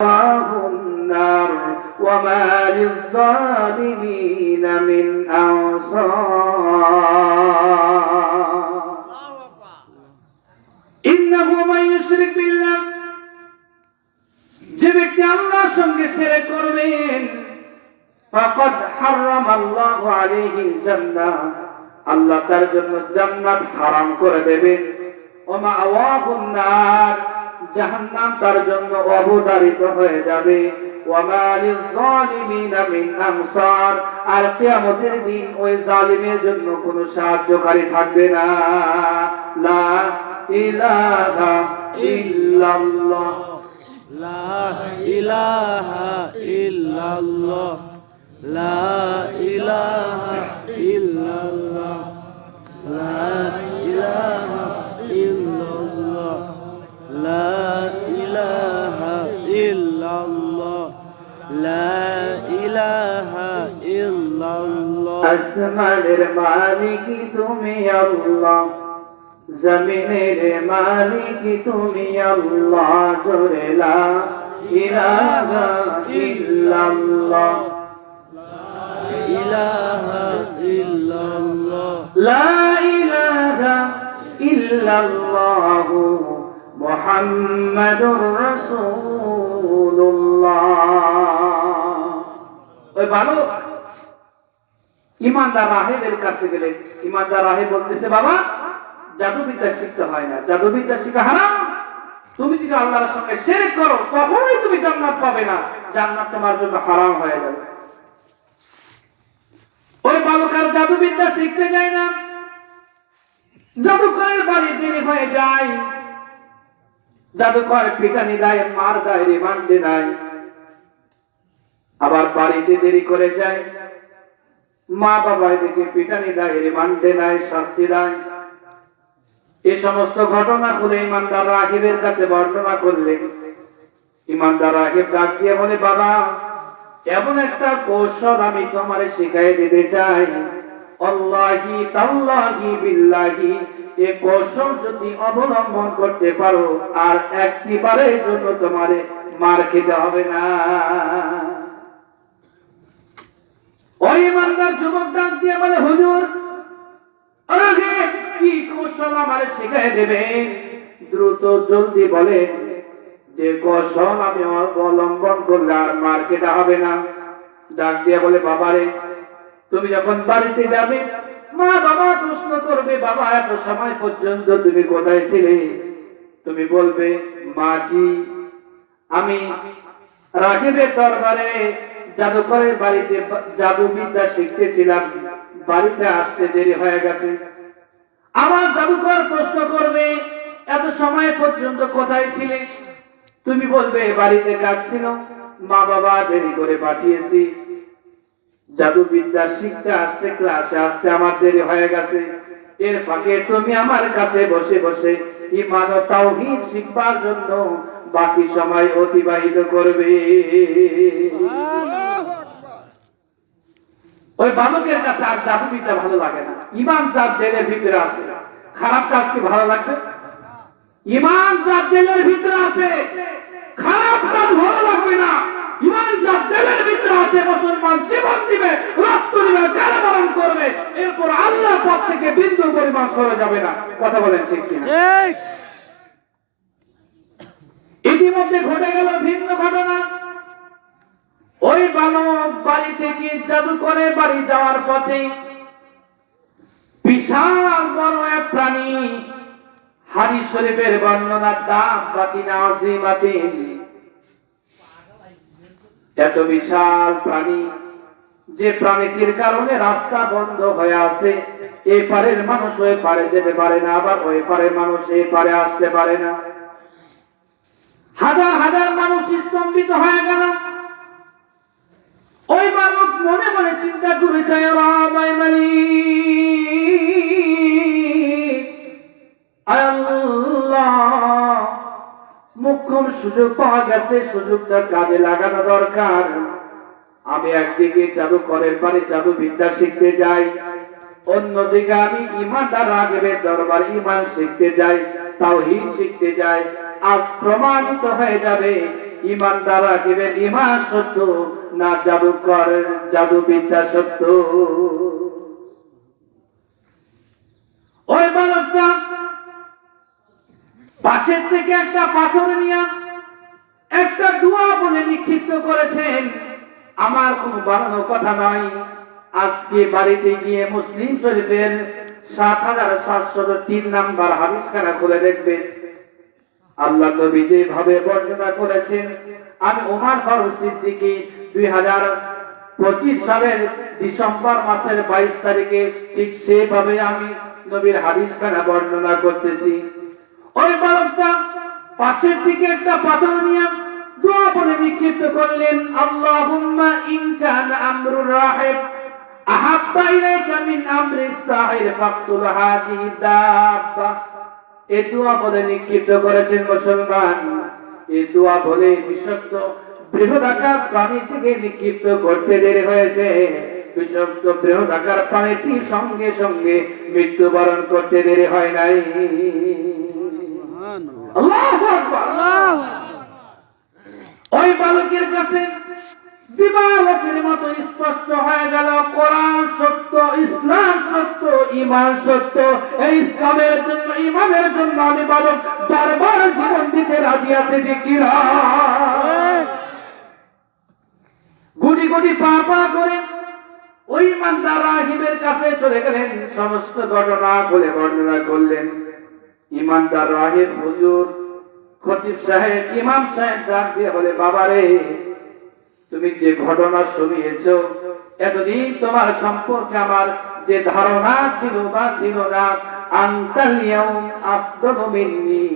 النار وما للظالمين من أنصار إنه من يشرك بالله যে ব্যক্তি আল্লাহর সঙ্গে শিরক করবেন ফাকাদ হারামাল্লাহু আলাইহিল জান্নাহ আল্লাহ তার জন্য জান্নাত হারাম করে দেবেন ওয়া মাআওয়াহুন নার জাহান্নাম তার জন্য অবধারিত হয়ে যাবে ওয়া মা লিয-যালিমিনা মিন আনসার আর কিয়ামতের দিন ওই জালিমের জন্য কোনো সাহায্যকারী থাকবে না লা ইলাহা ইল্লাল্লাহ লা ইলাহা ইল্লাল্লাহ লা ইলাহা ইল্লাল্লাহ লা ইলাহা ইল্লাল্লাহ লা ইলাহা ইল্লাল্লাহ লা ইলাহা ইল্লাল্লাহ আসমানের মালিক তুমি আল্লাহ জমিনের মালিক তুমি আল্লাহ জোরে লা ইলাহা ইল্লাল্লাহ ইলাহা ইল্লাল্লাহ লা ইলাহা ইল্লাল্লাহ মুহাম্মাদুর রাসূলুল্লাহ ওই ভালো ইমানদার রাহেবের কাছে গেলে ইমানদার রাহেব বলতেছে বাবা জাদুবিদ্যা শিখতে হয় না জাদুবিদ্যা শিখা হারাম তুমি যদি আল্লাহর সঙ্গে শিরক করো কখনোই তুমি জান্নাত পাবে না জান্নাত তোমার জন্য হারাম হয়ে যাবে ওই বালকার জাদুবিদ্যা শিখতে যায় না জাদুকরের বাড়ি দেরি হয়ে যায় জাদুকর পিটানি দেয় মার দেয় রিমান্ডে দেয় আবার বাড়িতে দেরি করে যায় মা বাবা এদিকে পিটানি দেয় রিমান্ডে দেয় শাস্তি দেয় এই সমস্ত ঘটনা খুলে ইমানদার রাহিবের কাছে বর্ণনা করলেন ইমানদার রাহিব ডাক দিয়ে বলে বাবা এমন একটা কৌশল আমি তোমারে শিখাই দিতে চাই আল্লাহি তাল্লাহি বিল্লাহি এই কৌশল যদি অবলম্বন করতে পারো আর একবারের জন্য তোমারে মার খেতে হবে না ওই ইমানদার যুবক ডাক দিয়ে বলে হুজুর আরে কি কৌশল আমারে শিখাই দেবেন দ্রুত জলদি বলেন যে কৌশল আমি অবলম্বন করলে আর মার খেতে হবে না ডাক দিয়ে বলে বাবারে তুমি যখন বাড়িতে যাবে মা বাবা প্রশ্ন করবে বাবা এত সময় পর্যন্ত তুমি কোথায় ছিলে তুমি বলবে মাজি আমি রাহিবের দরবারে জাদুকরের বাড়িতে জাদুবিদ্যা শিখতেছিলাম বাড়িতে আসতে দেরি হয়ে গেছে আমার জাদুকর প্রশ্ন করবে এত সময় পর্যন্ত কোথায় ছিলে তুমি বলবে বাড়িতে কাজ ছিল মা বাবা দেরি করে পাঠিয়েছি জাদুবিদ্যা শিখতে আসতে ক্লাসে আসতে আমার দেরি হয়ে গেছে এর ফাঁকে তুমি আমার কাছে বসে বসে ঈমান ও তাওহীদ শিখবার জন্য বাকি সময় অতিবাহিত করবে ওই বালকের কাছে আর জাদুবিদ্যা ভালো লাগে না ঈমান যার দিলের ভিতরে আছে খারাপ কাজ কি ভালো লাগবে ঈমান যার দিলের ভিতরে আছে খারাপ কাজ ভালো লাগবে না ঈমান যার দিলের ভিতরে আছে মুসলমান জীবন দিবে রক্ত দিবে জানবরণ করবে এরপর আল্লাহর পথ থেকে বিন্দু পরিমাণ সরে যাবে না কথা বলেন ঠিক কি না ঠিক ইতিমধ্যে ঘটে গেল ভিন্ন ঘটনা ওই বালক বাড়ি থেকে জাদুকরে বাড়ি যাওয়ার পথে বিশাল বড় এক প্রাণী হাদিস শরীফের বর্ণনা দাব্বাতিন আযীমাতিন এত বিশাল প্রাণী যে প্রাণীটির কারণে রাস্তা বন্ধ হয়ে আছে এই পারের মানুষ ওই পারে যেতে পারে না আবার ওই পারের মানুষ এই পারে আসতে পারে না হাজার হাজার মানুষ স্তম্ভিত হয়ে গেল ওই বালক মনে মনে চিন্তা করেছে রাবাই মালিক আল্লাহ মুখ্যম সুযোগ পাওয়া গেছে সুযোগটা কাজে লাগানো দরকার আমি একদিকে জাদুকরের পারে জাদুবিদ্যা শিখতে যাই অন্যদিকে আমি ঈমানদার রাগিবের দরবার ঈমান শিখতে যাই তাওহীদ শিখতে যাই আজ প্রমাণিত হয়ে যাবে ইমানদার রাখিবেন ইমান সত্য, না জাদুকর জাদুবিদ্যা সত্য। ওই বালকটা পাশের থেকে একটা পাথর নিয়ে একটা দোয়া বলে নিক্ষিপ্ত করেছেন। আমার কোনো বানানো কথা নয়। আজকে বাড়িতে গিয়ে মুসলিম শরীফের ৭৭০৩ নাম্বার হাদিসখানা খুলে দেখবেন। আল্লাহ নবী যেভাবে বর্ণনা করেছেন, আমি ওমর ফারুক সিদ্দিকী 2025 সালের ডিসেম্বর মাসের 22 তারিখে ঠিক সেভাবে আমি নবীর হাদিসখানা বর্ণনা করতেছি। ওই বালকটা পাশের দিকে একটা পাথর নিয়ে দোয়া বলে নিক্ষিপ্ত করলেন, আল্লাহুম্মা ইন কানা আমরুর রাহিব আহাব্বা ইলাইকা মিন আমরিস সাহির ফাকতুল হাদিহি দাব্বা। এই দোয়া বলে নিক্ষিপ্ত করেছেন মুসলমান। এই দোয়া বলে বিষাক্ত বৃহদাকার প্রাণী থেকে নিক্ষিপ্ত করতে দেরি হয়েছে। বিষাক্ত বৃহদাকার প্রাণীটি সঙ্গে সঙ্গে মৃত্যুবরণ করতে দেরি হয় নাই। আল্লাহু আকবার। ওই বালকের কাছে দিবালোকের মতো স্পষ্ট হয়ে গেল, কোরআন সত্য, ইসলাম সত্য, ঈমান সত্য। এই ইসলামের জন্য, ঈমানের জন্য আমি বালক বারবার জীবন দিতে রাজি আছে যে কিরা। গুটি গুটি পা পা করে ওই ইমানদার রাহিবের কাছে চলে গেলেন, সমস্ত ঘটনা বলে বর্ণনা করলেন। ইমানদার রাহিব হুজুর, খতিব সাহেব, ইমাম সাহেব ডাক দিয়ে বলে, বাবারে তুমি যে ঘটনা শুনিয়েছো, এতদিন তোমার সম্পর্কে আমার যে ধারণা ছিল বা ছিল না, আনতাল ইয়াউম আফদালু মিন্নি,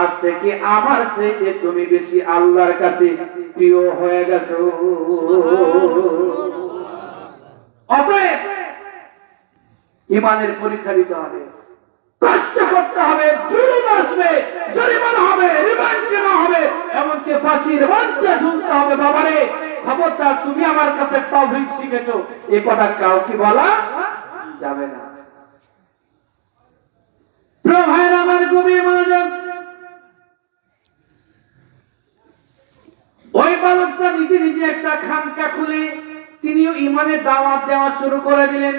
আজ থেকে আমার চেয়ে তুমি বেশি আল্লাহর কাছে প্রিয় হয়ে গেছো। অতএব ঈমানের পরীক্ষা দিতে হবে, কষ্ট করতে হবে, জুলুম আসবে, জরিমানা হবে, রিমান্ড নেওয়া হবে, এমনকি ফাঁসির মঞ্চে ঝুলতে হবে। বাবারে খবরদার, তুমি আমার কাছে তাওহীদ শিখেছো, এই কথা কাউকে বলা যাবে না। প্রিয় ভাইরা আমার, গভীর মনোযোগ। ওই বালকটা নিজে নিজে একটা খানকা খুলে তিনিও ঈমানের দাওয়াত দেওয়া শুরু করে দিলেন।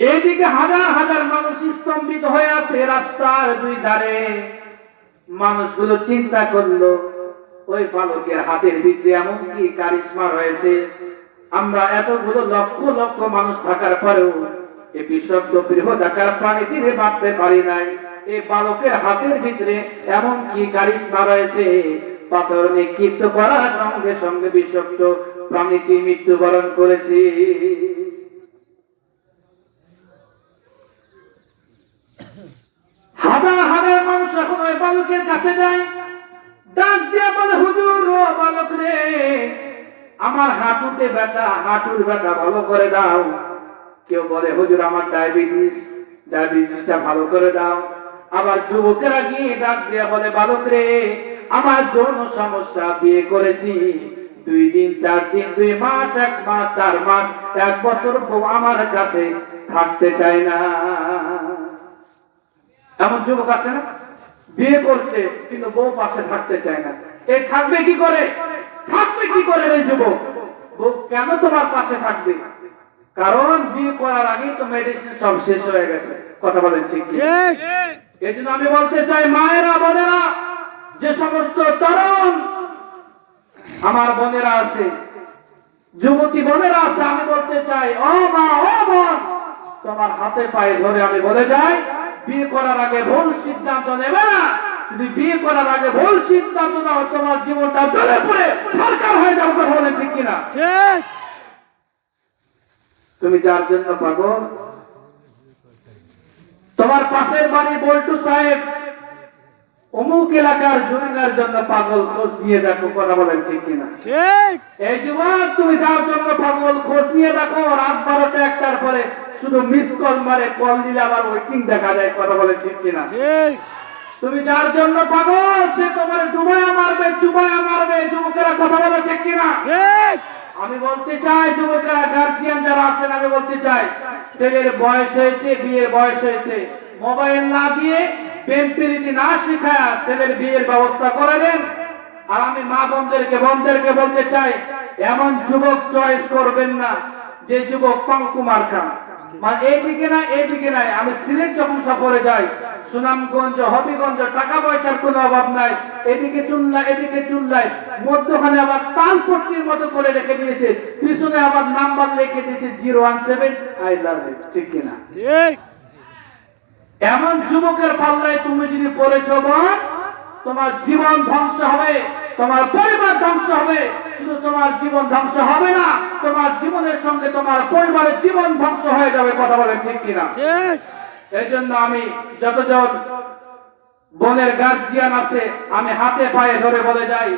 এইদিকে হাজার হাজার মানুষ স্তম্ভিত হয়ে আছে রাস্তার দুই ধারে। মানুষগুলো চিন্তা করলো, ওই বালকের হাতের ভিতরে এমন কি কারিশমা রয়েছে, আমরা এতগুলো লক্ষ লক্ষ মানুষ থাকার পরেও এই বিষাক্ত বৃহদাকার প্রাণীটিকে মারতে পারি নাই। এই বালকের হাতের ভিতরে এমন কি কারিশমা রয়েছে, পাথর নিক্ষিপ্ত করার সঙ্গে সঙ্গে বিষাক্ত প্রাণীটি মৃত্যুবরণ করেছে। হাজার হাজার মানুষ এখন ওই বালকের কাছে যায়, ডাক দিয়ে বলে, হুজুর ও বালক রে, আমার হাঁটুতে ব্যথা, হাঁটুর ব্যথা ভালো করে দাও। কেউ বলে, হুজুর আমার ডায়াবেটিসটা ভালো করে দাও। আবার যুবকেরা গিয়ে ডাক দিয়ে বলে, বালক রে, আমার যৌন সমস্যা, বিয়ে করেছি 2 দিন 4 দিন, 2 মাস, 1 মাস, 4 মাস, 1 বছর বউ আমার কাছে থাকতে চায় না। এমন যুবক আছে না, বিয়ে করছে কিন্তু বউ পাশে থাকতে চায় না। এই থাকবে কি করে, থাকবে কি করে রে যুবক? বউ কেন তোমার পাশে থাকবে? কারণ বিয়ে করার আগেই তো মেডিসিন সব শেষ হয়ে গেছে। কথা বলেন ঠিক কি? এই জন্য আমি বলতে চাই, মায়েরা, বোনেরা, যে সমস্ত তরুণ আমার বোনেরা আছে, যুবতী বোনেরা আছে, আমি বলতে চাই, ও মা, ও বোন, তোমার হাতে পায়ে ধরে আমি বলে যাই, বিয়ে করার আগে ভুল সিদ্ধান্ত নেবে না। যদি বিয়ে করার আগে ভুল সিদ্ধান্ত নাও, তোমার জীবনটা জ্বলে পুড়ে সরকার হয়ে যাবে। কথা বলে ঠিক কিনা? তুমি যার জন্য পাগল, তোমার পাশের বাড়ির বল্টু সাহেব অমুক এলাকার জমিদার জন্য পাগল, খোঁজ নিয়ে দেখো। কথা বলেন ঠিক কিনা? এই যুবক, তুমি যার জন্য পাগল, খোঁজ নিয়ে দেখো। রাত 12টা 1টার পরে শুধু মিস কল মারে, কল দিলে আবার ওয়েটিং দেখা যায়। কথা বলেন ঠিক কিনা? তুমি যার জন্য পাগল, সে তোমার ডুবায়া মারবে, চুবায়া মারবে। যুবকেরা কথা বলে ঠিক কিনা? আমি বলতে চাই, যুবকেরা, গার্জিয়ান যারা আছেন, আমি বলতে চাই, ছেলের বয়স হয়েছে, বিয়ের বয়স হয়েছে, মোবাইল না দিয়ে প্রেম প্রীতি না শিখা ছেলের বিয়ের ব্যবস্থা করে দেন। আর আমি মা বোনদেরকে বলতে চাই, এমন যুবক চয়েস করবেন না যে যুবক পাঙ্কুমার খান, মানে এইদিকে নাই। আমি সিলেট যখন সফরে যাই, সুনামগঞ্জ, হবিগঞ্জ, টাকা পয়সার কোনো অভাব নাই, এদিকে চুল্লায় মধ্যখানে আবার তালপট্টির মতো করে রেখে দিয়েছে, পিছনে আবার নাম্বার লিখে দিয়েছে 017 আই লাভ ইউ, ঠিক কিনা? ঠিক। এমন যুবকের পাল্লায় তুমি যদি পড়েছো বোন, তোমার জীবন ধ্বংস হবে, তোমার পরিবার ধ্বংস হবে। শুধু তোমার জীবন ধ্বংস হবে না, তোমার জীবনের সঙ্গে তোমার পরিবারের জীবন ধ্বংস হয়ে যাবে। কথা বলেন ঠিক কিনা? ঠিক। এই জন্য আমি যতজন বোনের গার্জিয়ান আছে, আমি হাতে পায়ে ধরে বলে যাই,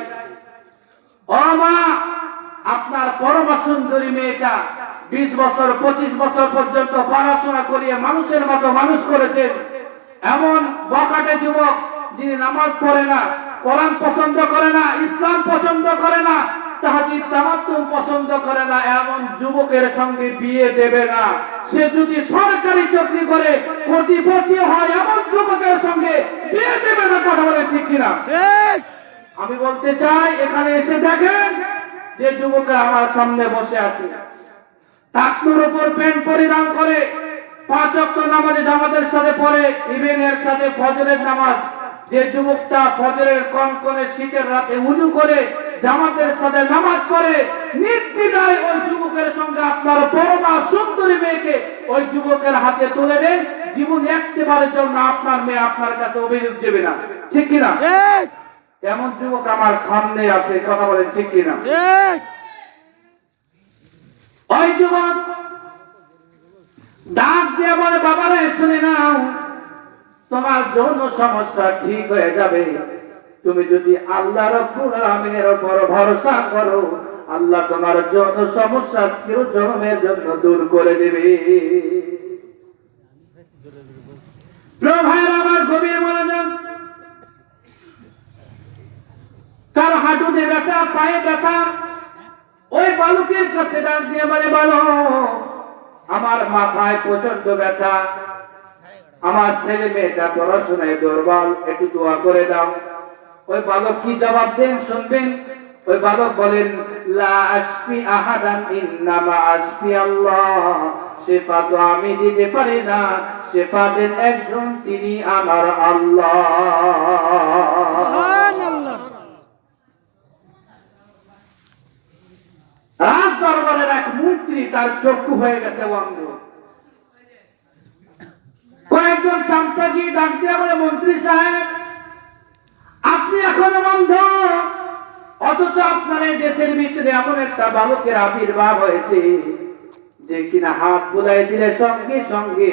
ও মা, আপনার পরমা সুন্দরী মেয়েটা 20 বছর 25 বছর পর্যন্ত পড়াশোনা করিয়ে মানুষের মতো মানুষ করেছেন। এমন বকাটে যুবক যিনি নামাজ পড়ে না, কোরআন পছন্দ করে না, ইসলাম পছন্দ করে না, তাহাজ্জুদ তামাত্তুম পছন্দ করে না, এমন যুবকের সঙ্গে বিয়ে দেবে না। সে যদি সরকারি চাকরি করে, কোটিপতি হয়, এমন যুবকের সঙ্গে বিয়ে দেবে না। কথা বলে ঠিক কিনা? ঠিক। আমি বলতে চাই, এখানে এসে দেখেন যে যুবকরা আমার সামনে বসে আছে, টাকনুর উপর প্যান্ট পরিধান করে 5 ওয়াক্ত নামাজে জামাতের সাথে পড়ে, ইভেনের সাথে ফজরের নামাজ। যে যুবকটা ফজরের কনকনে শীতের রাতে উজু করে জামাতের সাথে নামাজ পড়ে, নির্দ্বিধায় ওই যুবকের সঙ্গে আপনার পরমা সুন্দরী মেয়েকে ওই যুবকের হাতে তুলে দেন, জীবন একবারের জন্য আপনার মেয়ে আপনার কাছে অভিযোগ দেবে না। ঠিক কিনা? ঠিক। এমন যুবক আমার সামনে আছে। কথা বলেন ঠিক কিনা? ঠিক। ওই যুবক ডাক দিয়ে বলে, বাবারে শুনে নাও, তোমার যৌন সমস্যা ঠিক হয়ে যাবে তুমি যদি আল্লাহ রাব্বুল আলামিনের উপর ভরসা করো। আল্লাহ তোমার যৌন সমস্যা চিরজন্মের জন্য দূর করে দেবে। প্রিয় ভাইরা আমার, গভীর মনোযোগ। তার হাঁটুতে ব্যথা, পায়ে ব্যথা, ওই বালকের কাছে ডাক দিয়ে বলে, বলো, আমার মাথায় প্রচন্ড ব্যথা, আমার ছেলে মেয়েটা পড়াশোনায় দুর্বল, একটু দোয়া করে দাও। ওই বালক কি জবাব দেন শুনবেন। ওই বালক বলেন, লা আশফি আহাদান ইন্নামা আশফি আল্লাহ, শিফা তো আমি দিতে পারি না, শিফা দেন একজন, তিনি আমার আল্লাহ। সুবহানাল্লাহ। রাজ দরবারের এক মন্ত্রী, তার চক্ষু হয়ে গেছে অন্ধ। কয়েকজন চামচা গিয়ে ডাক দিয়ে বলে, মন্ত্রী সাহেব, আপনি এখনো অন্ধ, অথচ আপনার এই দেশের ভিতরে এমন একটা বালকের আবির্ভাব হয়েছে যে কিনা হাত বুলাই দিলে সঙ্গে সঙ্গে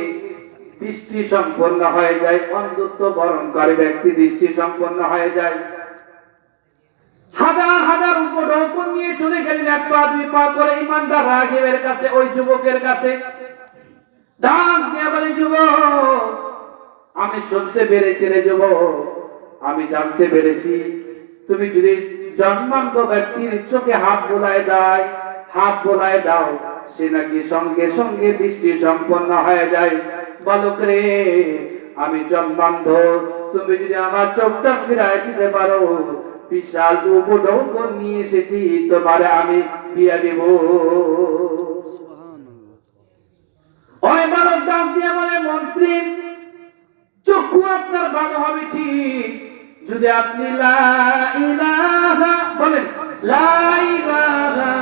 দৃষ্টি সম্পন্ন হয়ে যায়, অন্ধত্ব বরণকারী ব্যক্তি দৃষ্টি সম্পন্ন হয়ে যায়। হাজার হাজার উপঢৌকন নিয়ে চলে গেলেন, 1 পা 2 পা করে ইমানদার রাগীবের কাছে, ওই যুবকের কাছে। ডাক দিয়ে বলে, যুবক, আমি শুনতে পেরেছি রে যুবক, আমি জানতে পেরেছি, তুমি যদি জন্মান্ধ ব্যক্তির চোখে হাত বোলায় দাও, সে নাকি সঙ্গে সঙ্গে দৃষ্টি সম্পন্ন হয়ে যায়। বালক রে, আমি জন্মান্ধ, তুমি যদি আমার চোখটা ফিরায় দিতে পারো, বিশাল উপঢৌকন নিয়ে এসেছি, তোমার আমি দিয়ে দেব। ওই বালক ডাক দিয়ে বলে, মন্ত্রী, চক্ষু আপনার ভালো হবে ঠিক যদি আপনি লা ইলাহা বলেন, লা ইলাহা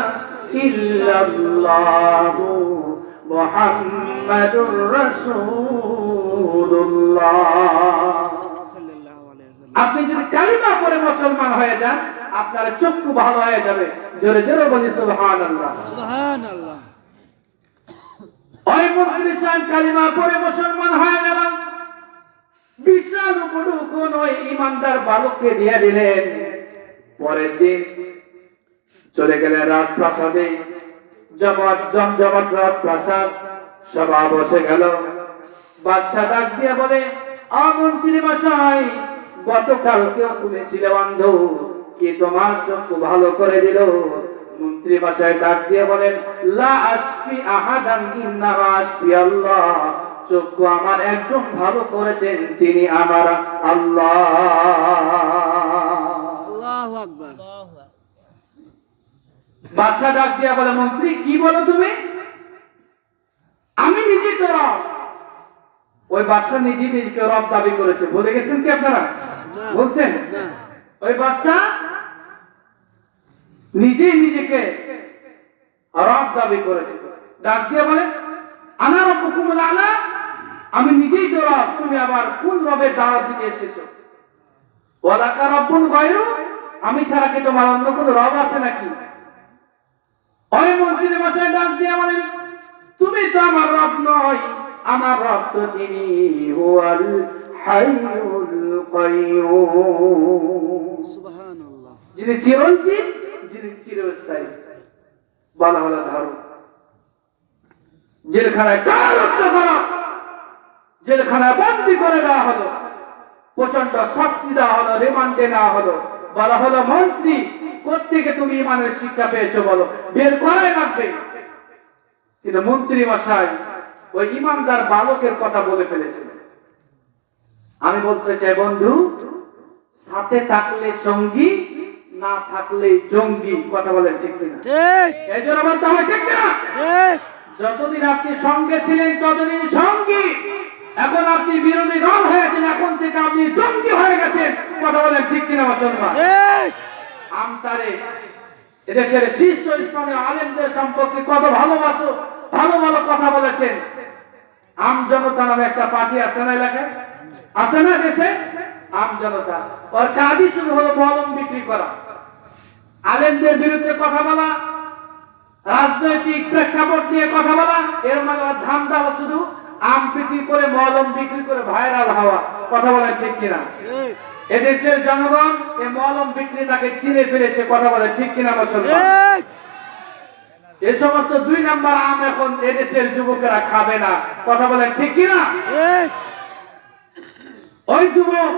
ইল্লাল্লাহু মুহাম্মাদুর রাসূলুল্লাহ, আপনি যদি কালিমা পড়ে মুসলমান হয়ে যান, আপনার চক্ষু ভালো হয়ে যাবে। জোরে জোরে বলি সুবহানাল্লাহ। সুবহানাল্লাহ। ওই মন্ত্রী সাহেব কালিমা পড়ে মুসলমান হয়ে গেল। বিশাল উপঢৌকন ওই ইমানদার বালককে দিয়ে দিলেন। পরের দিন চলে গেলেন রাজপ্রাসাদে, জমজমাট রাজপ্রাসাদ, সভা বসে গেল। বাদশা ডাক দিয়ে বলে, মন্ত্রী মশাই, গতকালকেও তুমি ছিলে অন্ধ, কি তোমার চক্ষু ভালো করে দিল? মন্ত্রী মশাই ডাক দিয়ে বলেন, লা আশফি আহাদান ইন্নামা আশফি আল্লাহ, চক্ষু আমার একজন ভালো করেছেন, তিনি আমার আল্লাহ। আল্লাহু আকবার। বাদশা ডাক দিয়া বলে, মন্ত্রী কি বলো তুমি? আমি নিজেই তো রব। ওই বাদশা নিজেই নিজেকে রব দাবি করেছে, বলে গেছেন কি আপনারা? না। বলছেন? না। ওই বাদশা নিজেই নিজেকে রব দাবি করেছে। ডাক দিয়া বলে, আনা রব্বুকুমুল আলা, আমি নিজেই তো রব, তুমি আবার কোন রবের দাওয়াত দিতে এসেছো? ওয়ালাকা রব্বুন গায়রু, আমি ছাড়া কি তোমার অন্য কোনো রব আছে নাকি? ওই মন্ত্রীর বাসায় ডাক দিয়া বলেন, তুমি তো আমার রব নয়, আমার রব তো তিনি হুয়াল হাইয়ুল কাইয়ুম, সুবহানাল্লাহ। যিনি চিরঞ্জীব, যিনি চিরস্থায়ী। বলা হলো ধরো, জেলখানায় কারারুদ্ধ করা, জেলখানায় বন্দী করে দেওয়া হলো, প্রচন্ড শাস্তি দেওয়া হলো, রিমান্ডে নেওয়া হলো। বলা হলো, মন্ত্রী কোত্থেকে তুমি ইমানের শিক্ষা পেয়েছো বলো, বের করাই লাগবে। কিন্তু মন্ত্রী মশাই ওই ইমানদার বালকের কথা বলে ফেলেছিল। আমি বলতে চাই বন্ধু, সাথে থাকলে সঙ্গী, না থাকলে জঙ্গি। কথা বলেন ঠিক কিনা? ঠিক। এই জন্য বলতে হবে ঠিক কিনা? ঠিক। যতদিন আপনি সঙ্গে ছিলেন ততদিন সঙ্গী, এখন আপনি বিরোধী দল হয়েছেন, এখন থেকে আপনি জঙ্গি হয়ে গেছেন। কথা বলেন ঠিক কিনা মুসলমান? ঠিক। আমতারে এদেশের শীর্ষস্থানীয় আলেমদের সম্পর্কে কত ভালোবাসো, ভালো ভালো কথা বলেছেন। আম জনতা নামে একটা পার্টি আছে না এলাকায়, আছে না দেশে? আম জনতা, ওর কাজই শুরু হলো মলম বিক্রি করা, আলেমদের বিরুদ্ধে কথা বলা, রাজনৈতিক প্রেক্ষাপট নিয়ে কথা বলা। এর মানে ওর ধান্দা শুধু আম বিক্রি করে, মলম বিক্রি করে ভাইরাল হওয়া। কথা বলেন ঠিক কিনা? ঠিক। এদেশের জনগণ এই মলম বিক্রেতাকে চিনে ফেলেছে। কথা বলেন ঠিক কিনা মুসলমান? ঠিক। এই সমস্ত 2 নাম্বার আম এখন এদেশের যুবকেরা খাবে না। কথা বলেন ঠিক কিনা? ঠিক। ওই যুবক,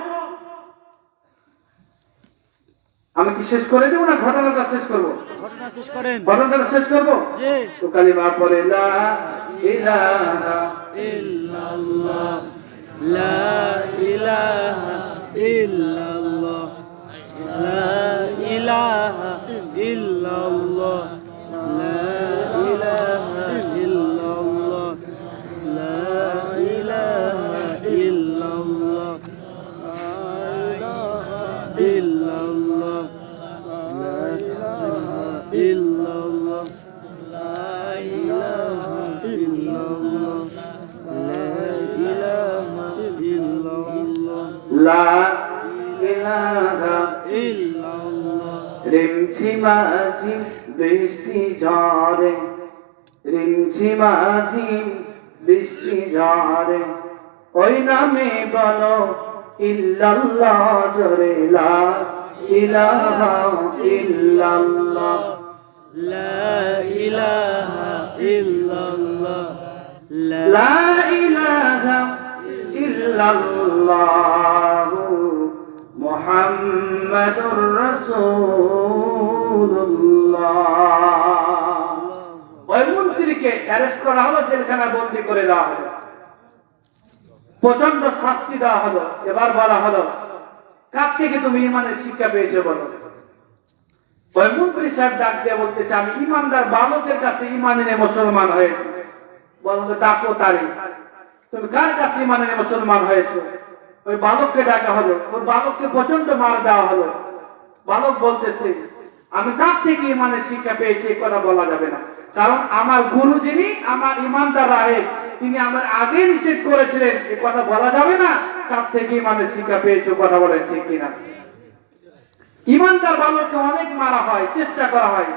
আমি কি শেষ করে দেবো না ঘটনাটা শেষ করবো? ঘটনা শেষ করেন। ঘটনাটা শেষ করবো। জি। তো কালিমা পড়ে লা ইলাহা ইল্লাল্লাহ, লা ইলাহা ইল্লাল্লাহ, লা ইলাহা ইল্লাল্লাহ, লা ইলাহা ইল্লাল্লাহ, লা ইলাহা ইল্লাল্লাহ, ইল্লাল্লাহ, লা ইলাহা ইল্লাল্লাহ, লা ইলাহা ইল্লাল্লাহ, লা ইলাহা ইল্লাল্লাহ, লা ইলাহা ইল্লাল্লাহ। রিমঝিমাঝি বৃষ্টি ঝরে, রিমঝিমাঝি বৃষ্টি ঝরে, ওই নামে বলো ইল্লাল্লাহ জোরে, লা ইলাহা ইল্লাল্লাহ। লা ইলাহা ইল্লাল্লাহ, লা ইলাহা ইল্লাল্লাহ মুহাম্মাদুর রাসূলুল্লাহ। ওই মন্ত্রীকে অ্যারেস্ট করা হলো, জেলখানায় বন্দী করে দেওয়া হলো, প্রচন্ড শাস্তি দেওয়া হলো। এবার বলা হলো, কার থেকে তুমি ইমানের শিক্ষা পেয়েছো বলো? ওই মন্ত্রী সাহেব ডাক দিয়ে বলতেছে, আমি ইমানদার বালকের কাছে ইমান এনে মুসলমান হয়েছি। বললো, ডাকো তারে, তুমি কার কাছে ইমান এনে মুসলমান হয়েছো? ওই বালককে ডাকা হলো, ওই বালককে প্রচন্ড মার দেওয়া হলো। বালক বলতেছে, আমি কার থেকে ইমানের শিক্ষা পেয়েছি এ কথা বলা যাবে না, কারণ আমার গুরু যিনি, আমার ইমানদার রাহে, তিনি আমার আগে নিষেধ করেছিলেন, এ কথা বলা যাবে না। কার থেকে ইমানের শিক্ষা পেয়েছো, কথা বলেন ঠিক কিনা? ইমানদার বালককে অনেক মারা হয়, চেষ্টা করা হয়,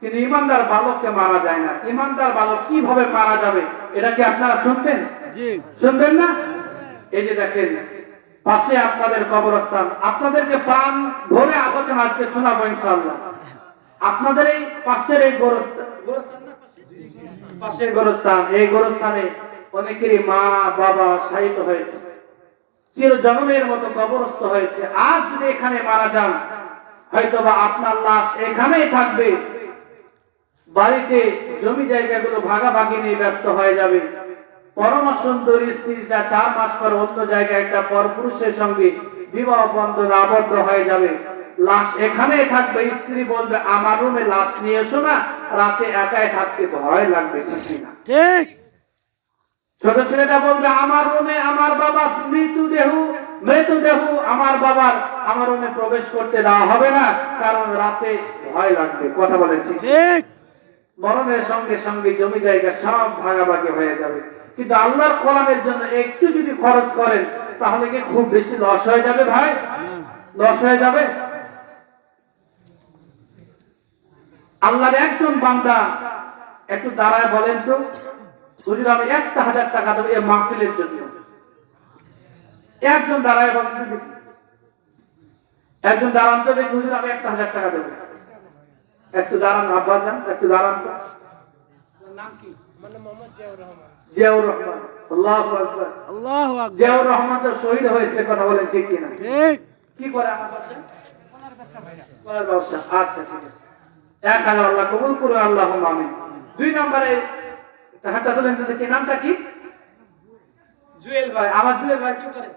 কিন্তু ইমানদার বালককে মারা যায় না। ইমানদার বালক কিভাবে মারা যাবে, এটা কি আপনারা শুনবেন? জি। শুনবেন না? এই যে দেখেন, পাশে আপনাদের কবরস্থান, আপনাদেরকে প্রাণ ভরে আলোচনা আজকে শোনাবো ইনশাআল্লাহ। আপনাদের এই পাশের এই পাশের গোরস্থান, এই গোরস্থানে অনেকেরই মা বাবা শায়িত হয়েছে, চির জন্মের মতো কবরস্থ হয়েছে। আজ যদি এখানে মারা যান, হয়তোবা আপনার লাশ এখানেই থাকবে, বাড়িতে জমি জায়গাগুলো ভাগাভাগি নিয়ে ব্যস্ত হয়ে যাবে। পরম সুন্দর স্ত্রীটা 4 মাস পর অন্য জায়গায় একটা পরপুরুষের সঙ্গে বিবাহ বন্ধনে আবদ্ধ হয়ে যাবে, লাশ এখানেই থাকবে, স্ত্রী বলবে আমার রুমে লাশ নিয়ে এসো না, রাতে একাই থাকতে ভয় লাগবে, ঠিক না? ঠিক। ছোট ছেলেটা বলবে আমার রুমে আমার বাবা মৃতদেহ আমার বাবার আমার রুমে প্রবেশ করতে দেওয়া হবে না, কারণ রাতে ভয় লাগবে। কথা বলেন ঠিক? ঠিক। মরণের সঙ্গে সঙ্গে জমি জায়গা সব ভাগাভাগি হয়ে যাবে, কিন্তু আল্লাহর কোরআনের জন্য একটু যদি খরচ করেন তাহলে কি খুব বেশি লস হয়ে যাবে ভাই? লস হয়ে যাবে? আল্লাহর একজন বান্দা একটু দাঁড়ায় বলেন তো, হুজুর আমি 1,000 টাকা দেবো এই মাহফিলের জন্য। একজন দাঁড়ায় বলেন তো দেখি। একজন দাঁড়ান তো দেখি, হুজুর আমি 1,000 টাকা দেবো। একটু দাঁড়ান আব্বা যান, একটু দাঁড়ান তো। নাম কি? জিয়াউর রহমান। আল্লাহু আকবার। আল্লাহু আকবার। জিয়াউর রহমান তো শহীদ হয়েছে, কথা বলেন ঠিক কিনা? ঠিক। কি করে আমার বাচ্চা? ওনার ব্যবসা। আচ্ছা ঠিক আছে, 1,000 আল্লাহ কবুল করুন, আল্লাহুম্মা আমিন। 2 নম্বরে হাতটা তুলেন তো দেখি, নামটা কি? জুয়েল ভাই। আমার জুয়েল ভাই কি করে?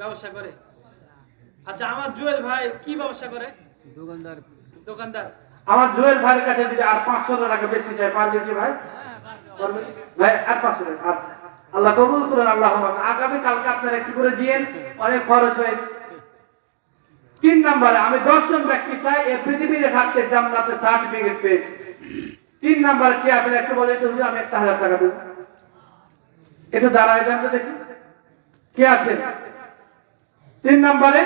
ব্যবসা করে। আচ্ছা, আমার জুয়েল ভাই কি ব্যবসা করে? দোকানদার। দোকানদার। আমার জুয়েল ভাইয়ের কাছে যদি আর 500 টাকা বেশি চাই পারবে কি ভাই? পারবে ভাই? আর 500 টাকা। আচ্ছা, আল্লাহ কবুল করুন, আল্লাহুম্মা আমিন। আগামী কালকে আপনারা কি করে দিয়েন, অনেক খরচ হয়েছে। 3 নম্বরে আমি 10 জন ব্যক্তি চাই এই পৃথিবীতে থাকতে জান্নাতে সার্টিফিকেট পেয়েছি। 3 নম্বরে কি আছে একটু বলেন তো, হুজুর আমি 1,000 টাকা দেব। একটু দাঁড়ায় যান তো দেখি কে আছে। 3 নম্বরে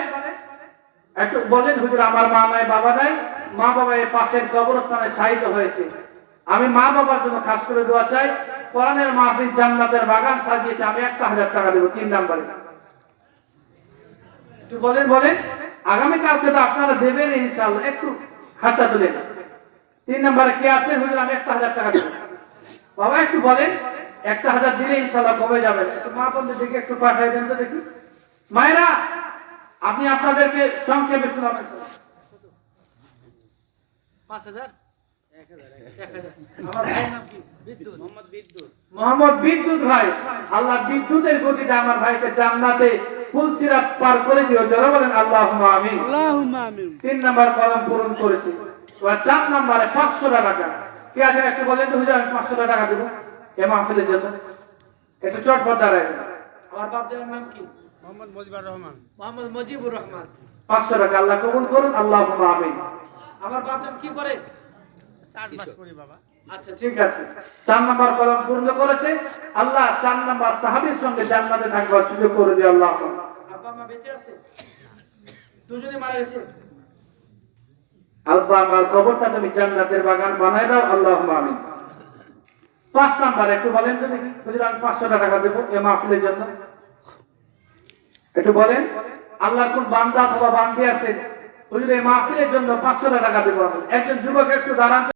একটু বলেন, হুজুর আমার মা নাই বাবা নাই, মা বাবা এই পাশের কবরস্থানে শায়িত হয়েছে, আমি মা বাবার জন্য খাস করে দোয়া চাই, কোরআনের মাহফিল জান্নাতের বাগান সাজিয়েছে, আমি 1,000 টাকা দেব। 3 নম্বরে একটু বলেন বলেন, আগামী কালকে তো আপনারা দেবেন ইনশাআল্লাহ, একটু হাতটা তুলেন। 3 নম্বরে কে আছে, হুজুর আমি 1,000 টাকা দেব। বাবা একটু বলেন, 1,000 দিলে ইনশাআল্লাহ কমে যাবে। একটু মা বোনদের দিকে একটু পাঠিয়ে দেন তো দেখি। মায়েরা আপনি আপনাদেরকে সংক্ষেপে শোনাবেন। 5,000? 1,000। আমার ভাইয়ের নাম কি? বিদ্যুৎ। মোহাম্মদ বিদ্যুৎ। মোহাম্মদ বিদ্যুৎ ভাই, আল্লাহ বিদ্যুতের গতিতে আমার ভাইকে জান্নাতে ফুলসিরাত পার করে দিও, যারা বলেন আল্লাহুম্মা আমিন। আল্লাহুম্মা আমিন। 3 নাম্বার কলম পূরণ করেছি। এবার 4 নম্বরে 500 টাকা কে আছে একটু বলেন তো, হুজুর আমি 500 টাকা দেব এই মাহফিলের জন্য। একটু চটপট দাঁড়ায় যান। আমার বাপজানের নাম কি? মোহাম্মদ মুজিবুর রহমান। মোহাম্মদ মুজিবুর রহমান। 500 টাকা আল্লাহ কবুল করুন, আল্লাহুম্মা আমিন। আমার বাপজান কি করে? চাষবাস করি বাবা। আচ্ছা ঠিক আছে, 4 নম্বর কলম পূর্ণ করেছে। আল্লাহ 4 নম্বর সাহাবীর সঙ্গে জান্নাতে থাকবার সুযোগ করে দিও আল্লাহ। আব্বা মা বেঁচে আছে? দুজনে মারা গেছে। আল্লাহ আমার কবরটা তুমি জান্নাতের বাগান বানায় দাও, আল্লাহুম্মা আমিন। 5 নাম্বার একটু বলেন তো দেখি, হুজুর আমি 500 টাকা দেব এই মাহফিলের জন্য। একটু বলেন, আল্লাহর কোন বান্দা অথবা বান্দি আছে হুজুর এই মাহফিলের জন্য 500 টাকা দেব। একজন যুবক একটু দাঁড়ান।